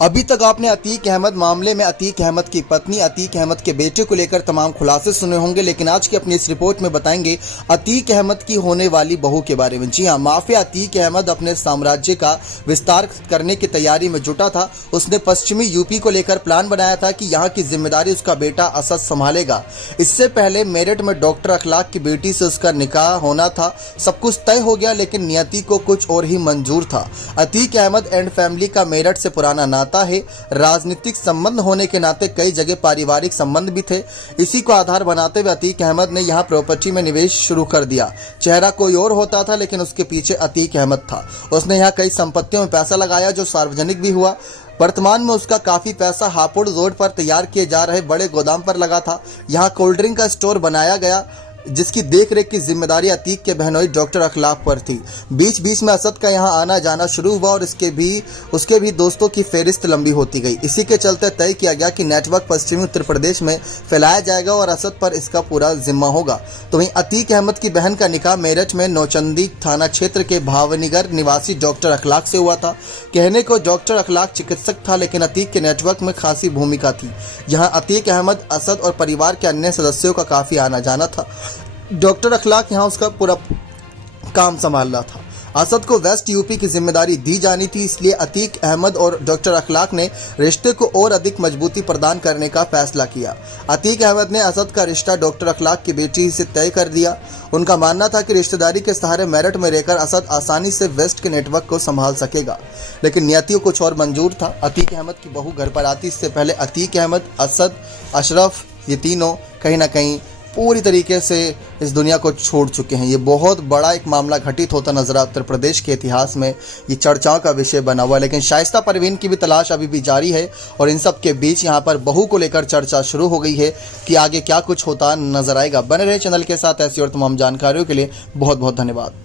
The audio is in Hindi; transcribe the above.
अभी तक आपने अतीक अहमद मामले में अतीक अहमद की पत्नी अतीक अहमद के बेटे को लेकर तमाम खुलासे सुने होंगे, लेकिन आज की अपनी इस रिपोर्ट में बताएंगे अतीक अहमद की होने वाली बहू के बारे में। जी हां, माफिया अतीक अहमद अपने साम्राज्य का विस्तार करने की तैयारी में जुटा था। उसने पश्चिमी यूपी को लेकर प्लान बनाया था कि यहाँ की जिम्मेदारी उसका बेटा असद संभालेगा। इससे पहले मेरठ में डॉक्टर अखलाक की बेटी से उसका निकाह होना था। सब कुछ तय हो गया, लेकिन नियति को कुछ और ही मंजूर था। अतीक अहमद एंड फैमिली का मेरठ से पुराना नाता है। राजनीतिक संबंध होने के नाते कई जगह पारिवारिक संबंध भी थे। इसी को आधार बनाते हुए अतीक अहमद ने यहां प्रॉपर्टी में निवेश शुरू कर दिया। चेहरा कोई और होता था, लेकिन उसके पीछे अतीक अहमद था। उसने यहां कई संपत्तियों में पैसा लगाया जो सार्वजनिक भी हुआ। वर्तमान में उसका काफी पैसा हापुड़ रोड पर तैयार किए जा रहे बड़े गोदाम पर लगा था। यहाँ कोल्ड ड्रिंक का स्टोर बनाया गया, जिसकी देखरेख की जिम्मेदारी अतीक के बहनोई डॉक्टर अखलाक पर थी। बीच बीच में असद का यहाँ आना जाना शुरू हुआ और उसके भी दोस्तों की फेरिस्त लंबी होती गई। इसी के चलते तय किया गया कि नेटवर्क पश्चिमी उत्तर प्रदेश में फैलाया जाएगा और असद पर इसका पूरा जिम्मा होगा। तो वहीं अतीक अहमद की बहन का निकाह मेरठ में नौचंदी थाना क्षेत्र के भावनीगर निवासी डॉक्टर अखलाक से हुआ था। कहने को डॉक्टर अखलाक चिकित्सक था, लेकिन अतीक के नेटवर्क में खासी भूमिका थी। यहाँ अतीक अहमद, असद और परिवार के अन्य सदस्यों का काफी आना जाना था। डॉक्टर अखलाक यहाँ उसका पूरा काम संभाल रहा था। असद को वेस्ट यूपी की जिम्मेदारी दी जानी थी, इसलिए अतीक अहमद और डॉक्टर अखलाक ने रिश्ते को और अधिक मजबूती प्रदान करने का फैसला किया। अतीक अहमद ने असद का रिश्ता डॉक्टर अखलाक की बेटी से तय कर दिया। उनका मानना था कि रिश्तेदारी के सहारे मेरठ में रहकर असद आसानी से वेस्ट के नेटवर्क को संभाल सकेगा, लेकिन नियतियों कुछ और मंजूर था। अतीक अहमद की बहू घर पर आती इससे पहले अतीक अहमद, असद, अशरफ, ये तीनों कहीं ना कहीं पूरी तरीके से इस दुनिया को छोड़ चुके हैं। ये बहुत बड़ा एक मामला घटित होता नजर उत्तर प्रदेश के इतिहास में ये चर्चाओं का विषय बना हुआ है। लेकिन शाइस्ता परवीन की भी तलाश अभी भी जारी है और इन सब के बीच यहाँ पर बहू को लेकर चर्चा शुरू हो गई है कि आगे क्या कुछ होता नजर आएगा। बने रहे चैनल के साथ ऐसी और तमाम जानकारियों के लिए बहुत बहुत धन्यवाद।